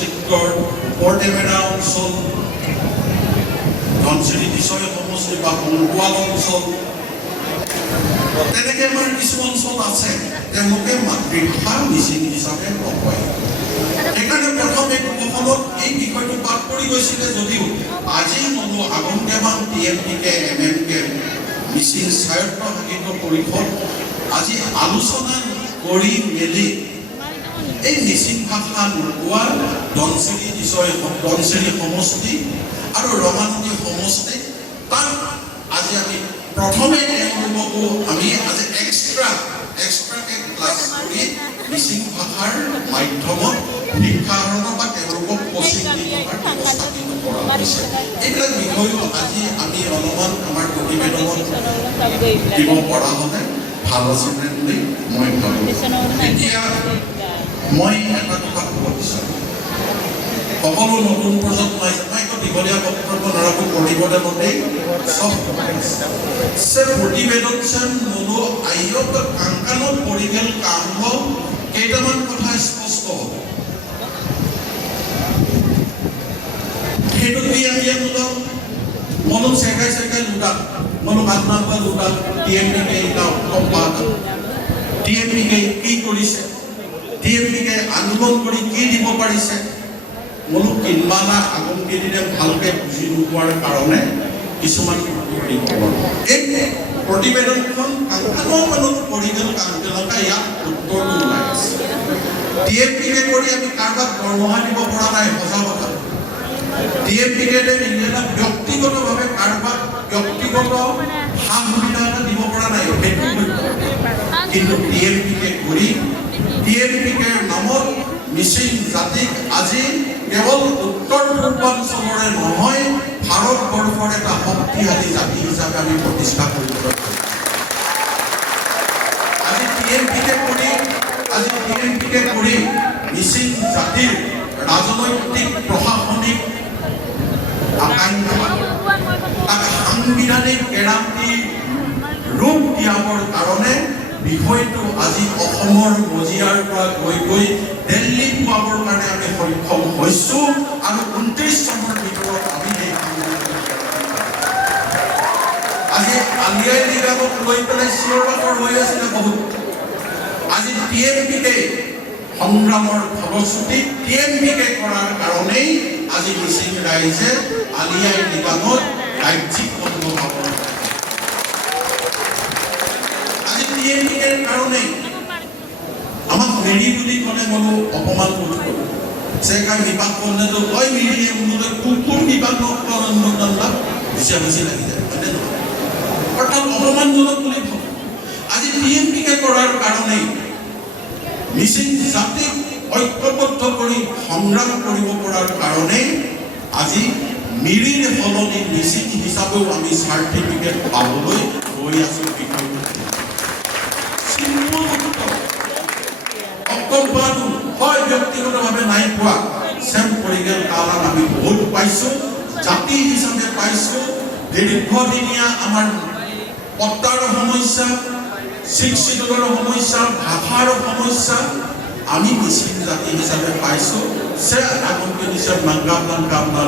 ডিষ্ট্ৰিক্টৰ ওপৰটেমেৰা অঞ্চল, ধনশিৰি দিছয় সমষ্টি বা বংকুৱাল অঞ্চল, তেনেকৈ আমাৰ কিছু অঞ্চল আছে তেওঁলোকে মাতৃভাষা মিচিং হিচাপে নকয়। সেইকাৰণে প্ৰথম এই উপখনত এই বিষয়টো বাদ পৰি গৈছিলে যদিও আজি মনো আগন্তুক TMPK MMK মিচিং স্বায়ত্তশাসিত পৰিষদ আজি আলোচনা কৰি মেলি এই মিচিং ভাষা নোকোৱা ধনশিৰি সমষ্টি আৰু ৰঙানদী সমষ্টি তাত আজি আমি প্ৰথমে তেওঁলোককো আমি আজি এক্সট্ৰাকে ক্লাছ কৰি মিচিং ভাষাৰ মাধ্যমত শিক্ষা আহৰণ বা তেওঁলোকক কোচিং দি থকাৰ ব্যৱস্থা কৰা হৈছে। এইবিলাক বিষয়ো আজি আমি অলপমান আমাৰ প্ৰতিবেদনত দিব পৰা হ'লে ভাল আছিলে বুলি মই ভাবোঁ। এতিয়া মই এটা কথা ক'ব বিচাৰোঁ, সকলো নতুন প্ৰজন্মই মই একো দীঘলীয়া বক্তব্য নাৰাখোঁ, প্ৰতিবেদনতেই চব প্ৰতিবেদন মনো আইয়ত কাংকানত পৰি গেল কাম হ'ল কেইটামান কথা স্পষ্ট হ'ব। সেইটো দি আমি মনো চেকাই লুটা মনো বাদনাম্বা লুটা TMPK TMPK কি কৰিছে, TMPK আন্দোলন কৰি কি দিব পাৰিছে, মনো কিনবানা আগমকেইদিনে ভালকৈ বুজি নোপোৱাৰ কাৰণে কিছুমান এই প্ৰতিবেদনখন কাংকানৰ মানুহ পঢ়ি গ'ল কাংকানকা ইয়াত উত্তৰটো ওলাই আছে। TMPK কৰি আমি কাৰোবাক দৰমহা দিব পৰা নাই, সঁচা কথা। TMPK ব্যক্তিগতভাৱে কাৰোবাক ব্যক্তিগত সা সুবিধা এটা দিব পৰা নাই, কিন্তু TMPK কৰি TMPKৰ নামত মিচিং জাতিক আজি কেৱল উত্তৰ পূৰ্বাঞ্চলৰে নহয় ভাৰতবৰ্ষৰ এটা শক্তিশালী জাতি হিচাপে আমি প্ৰতিষ্ঠা কৰিব পাৰিম। আজি TMPK কৰি মিচিং জাতিৰ ৰাজনৈতিক প্ৰশাসনিক আকাংক্ষা তাক সাংবিধানিক গেৰাণ্টি ৰূপ দিয়াবৰ কাৰণে বিষয়টো আজি অসমৰ মজিয়াৰ পৰা গৈ দিল্লী পোৱাবৰ কাৰণে আমি সক্ষম হৈছোঁ আৰু 29 চনৰ ভিতৰত আমি এই আজি আলিয়াই লিগামক লৈ পেলাই চিঞৰ বাখৰ হৈ আছিলে বহুত। আজি TMPK সংগ্ৰামৰ ফলশ্ৰুতি TMPK কৰাৰ কাৰণেই আজি মিচিং ৰাইজে আলিয়াই লিগামত ৰাজ্যিক অনুভৱ TMPKৰ কাৰণেই আমাক মিৰি বুলি ক'লে মনো অপমান বোধ কৰোঁ। চেকা বিভাগ কলেতো কয় মিৰিয়ে মনোলে কুকুৰ বিভাগ বেছি লাগি যায়, হয়নে নহয়? অৰ্থাৎ অপমানজনক বুলি ভাবোঁ। আজি TMPK কৰাৰ কাৰণেই মিচিং জাতিক ঐক্যবদ্ধ কৰি সংগ্ৰাম কৰিব পৰাৰ কাৰণেই আজি মিৰিৰ সলনি মিচিং হিচাপেও আমি চাৰ্টিফিকেট পাবলৈ গৈ আছোঁ। হয় ব্যক্তিগতভাৱে নাই পোৱা, চেম পৰিগেল কালাত আমি বহুত পাইছোঁ, জাতি হিচাপে পাইছোঁ। দীৰ্ঘদিনীয়া আমাৰ পট্টাৰ সমস্যা, শিক্ষিতৰ সমস্যা, ভাষাৰ সমস্যা আমি মিচিং জাতি হিচাপে পাইছোঁ। সে আগন্তুক নিশ্চয় মাংগাম নাম কাম না